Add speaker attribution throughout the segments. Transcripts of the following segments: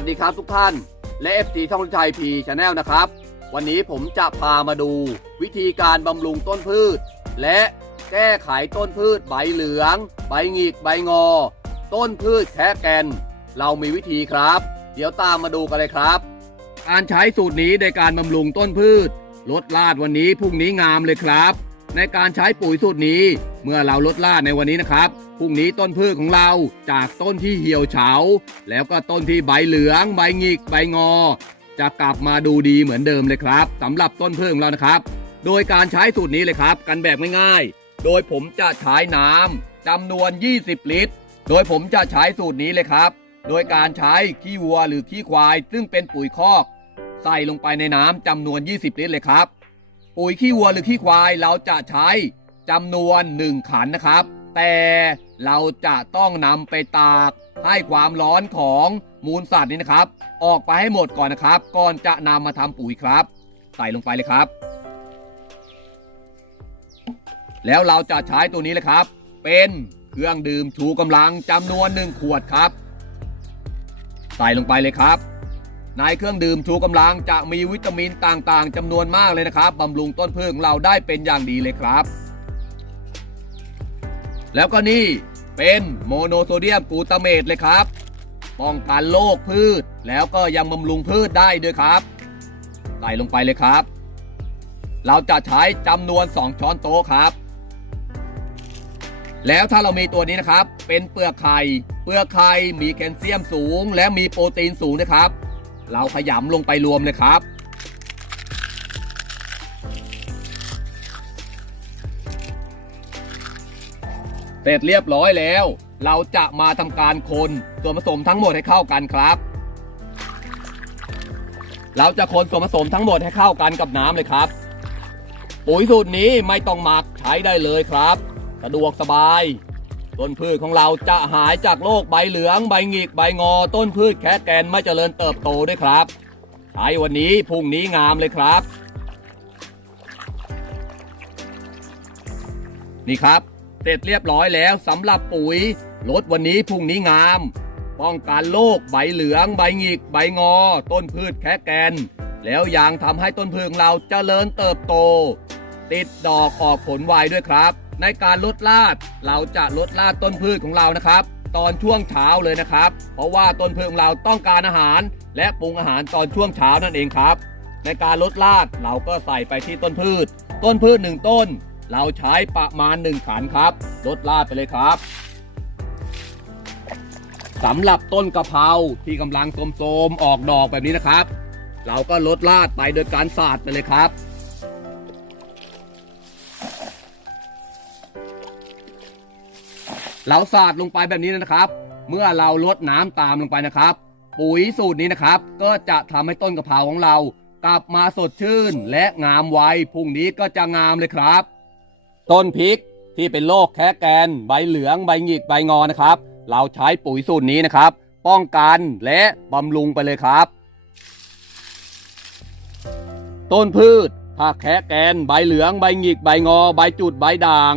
Speaker 1: วัสดีครับทุกท่าน และ FT ท่องชัยพีชาแนลนะครับ วันนี้ผมจะพามาดูวิธีการบำรุงต้นพืช และแก้ไขต้นพืชใบเหลือง ใบหงิกใบงอ ต้นพืชแคะแกน เรามีวิธีครับ เดี๋ยวตามมาดูกันเลยครับ การใช้สูตรนี้ในการบำรุงต้นพืชลดลาดวันนี้พรุ่งนี้งามเลยครับ ในการใช้ปุ๋ยสูตรนี้ เมื่อเราลดลาดในวันนี้นะครับพรุ่งนี้ต้นพืชของเราจากต้นที่เหี่ยวเฉา แล้วก็ต้นที่ใบเหลือง ใบหงิก ใบงอ จะกลับมาดูดีเหมือนเดิมเลยครับสำหรับต้นพืชของเรานะครับ โดยการใช้สูตรนี้เลยครับ กันแบบง่ายๆ โดยผมจะใช้น้ำจำนวน 20 ลิตร โดยผมจะใช้สูตรนี้เลยครับ โดยการใช้ขี้วัวหรือขี้ควาย ซึ่งเป็นปุ๋ยคอก ใส่ลงไปในน้ำจำนวน 20 ลิตรเลยครับ ปุ๋ยขี้วัวหรือขี้ควายเราจะใช้จำนวน1ขันนะครับ แต่เราจะต้องนำไปตากให้ความร้อนของมูลสัตว์นี้นะครับ ออกไปให้หมดก่อนนะครับ ก่อนจะนำมาทำปุ๋ยครับ ใส่ลงไปเลยครับ แล้วเราจะใช้ตัวนี้เลยครับ เป็นเครื่องดื่มชูกำลังจำนวนหนึ่งขวดครับ ใส่ลงไปเลยครับ ในเครื่องดื่มชูกำลังจะมีวิตามินต่างๆจำนวนมากเลยนะครับบำรุงต้นพืชของเราได้เป็นอย่างดีเลยครับ แล้วก็นี่เป็นโมโนโซเดียมกูตาเมตเลยครับ ป้องกันโรคพืช แล้วก็ยังบำรุงพืชได้ด้วยครับ ใส่ลงไปเลยครับ เราจะใช้จำนวน 2 ช้อนโต๊ะครับ แล้วถ้าเรามีตัวนี้นะครับ เป็นเปลือกไข่ เปลือกไข่มีแคลเซียมสูง และมีโปรตีนสูงนะครับ เราขยำลงไปรวมเลยครับ เสร็จเรียบร้อยแล้ว เราจะมาทำการคนส่วนผสมทั้งหมดให้เข้ากันครับ เราจะคนส่วนผสมทั้งหมดให้เข้ากันกับน้ำเลยครับ ปุ๋ยสูตรนี้ไม่ต้องหมักใช้ได้เลยครับ สะดวกสบาย ต้นพืชของเราจะหายจากโรคใบเหลืองใบหงิกใบงอ ต้นพืชแค่แกนไม่เจริญเติบโตด้วยครับใช้วันนี้พรุ่งนี้งามเลยครับ นี่ครับ เสร็จเรียบร้อยแล้วสำหรับปุ๋ยลดวันนี้พรุ่งนี้งาม ป้องกันโรคใบเหลือง ใบหงิก ใบงอ ต้นพืชแค่แกน แล้วยังทำให้ต้นพืชเราเจริญเติบโต ติดดอกออกผลไวด้วยครับ ในการลดลาด เราจะลดลาดต้นพืชของเรานะครับ ตอนช่วงเช้าเลยนะครับ เพราะว่าต้นพืชของเราต้องการอาหาร และปรุงอาหารตอนช่วงเช้านั่นเองครับ ในการลดลาดเราก็ใส่ไปที่ต้นพืช ต้นพืชหนึ่งต้น เราใช้ประมาณหนึ่งขันครับ ลดลาดไปเลยครับสำหรับต้นกะเพราที่กำลังโทมๆออกดอกแบบนี้นะครับ เราก็ลดลาดไปโดยการสาดไปเลยครับ เราสาดลงไปแบบนี้นะครับ เมื่อเราลดน้ำตามลงไปนะครับ ปุ๋ยสูตรนี้นะครับ ก็จะทำให้ต้นกะเพราของเรา กลับมาสดชื่นและงามไวพรุ่งนี้ก็จะงามเลยครับ ต้นพริกที่เป็นโรคแคะแกน ใบเหลืองใบหงิกใบงอนะครับ เราใช้ปุ๋ยสูตรนี้นะครับ ป้องกันและบำรุงไปเลยครับ ต้นพืชถ้าแคะแกน ใบเหลืองใบหงิกใบงอ ใบจุดใบด่าง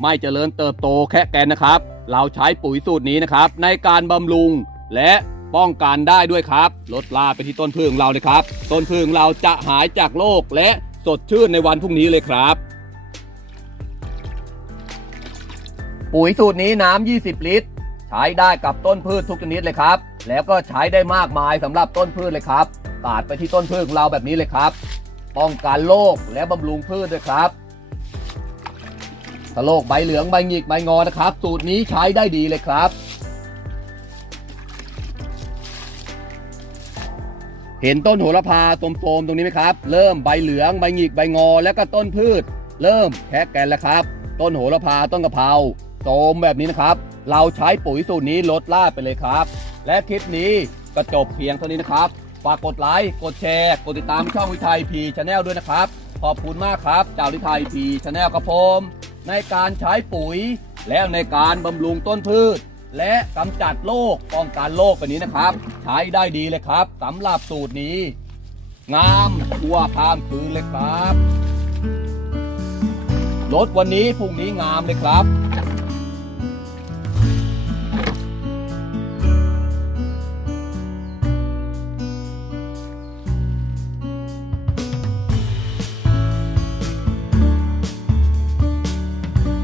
Speaker 1: ไม่เจริญเติบโตแคะแกนนะครับ เราใช้ปุ๋ยสูตรนี้นะครับ ในการบำรุงและป้องกันได้ด้วยครับ ลดลาไปที่ต้นพืชของเราเลยครับ ต้นพืชของเราจะหายจากโรคและสดชื่นในวันพรุ่งนี้เลยครับ ปุ๋ยสูตรนี้น้ำ 20 ลิตร ใช้ได้กับต้นพืชทุกชนิดเลยครับ แล้วก็ใช้ได้มากมายสำหรับต้นพืชเลยครับสาดไปที่ต้นพืชของเราแบบนี้เลยครับ ป้องกันโรคและบำรุงพืชด้วยครับ ถ้าโรคใบเหลืองใบหงิกใบงอนะครับ สูตรนี้ใช้ได้ดีเลยครับ เห็นต้นโหระพาตมๆตรงนี้ไหมครับ เริ่มใบเหลืองใบหงิกใบงอ แล้วก็ต้นพืช เริ่มแคะแกนแล้วครับ ต้นโหระพาต้นกะเพราโตมแบบนี้นะครับ เราใช้ปุ๋ยสูตรนี้ลดลาดไปเลยครับ และคลิปนี้ก็จบเพียงเท่านี้นะครับฝากกดไลค์กดแชร์กดติดตามช่องวิทัยพีชาแนลด้วยนะครับขอบคุณมากครับ จากวิทัยพีชาแนลครับผม ในการใช้ปุ๋ย และในการบำรุงต้นพืช และกำจัดโรคป้องกันโรคแบบนี้นะครับ ใช้ได้ดีเลยครับสำหรับสูตรนี้ งามทั่วข้ามคืนเลยครับลดวันนี้พรุ่งนี้งามเลยครับ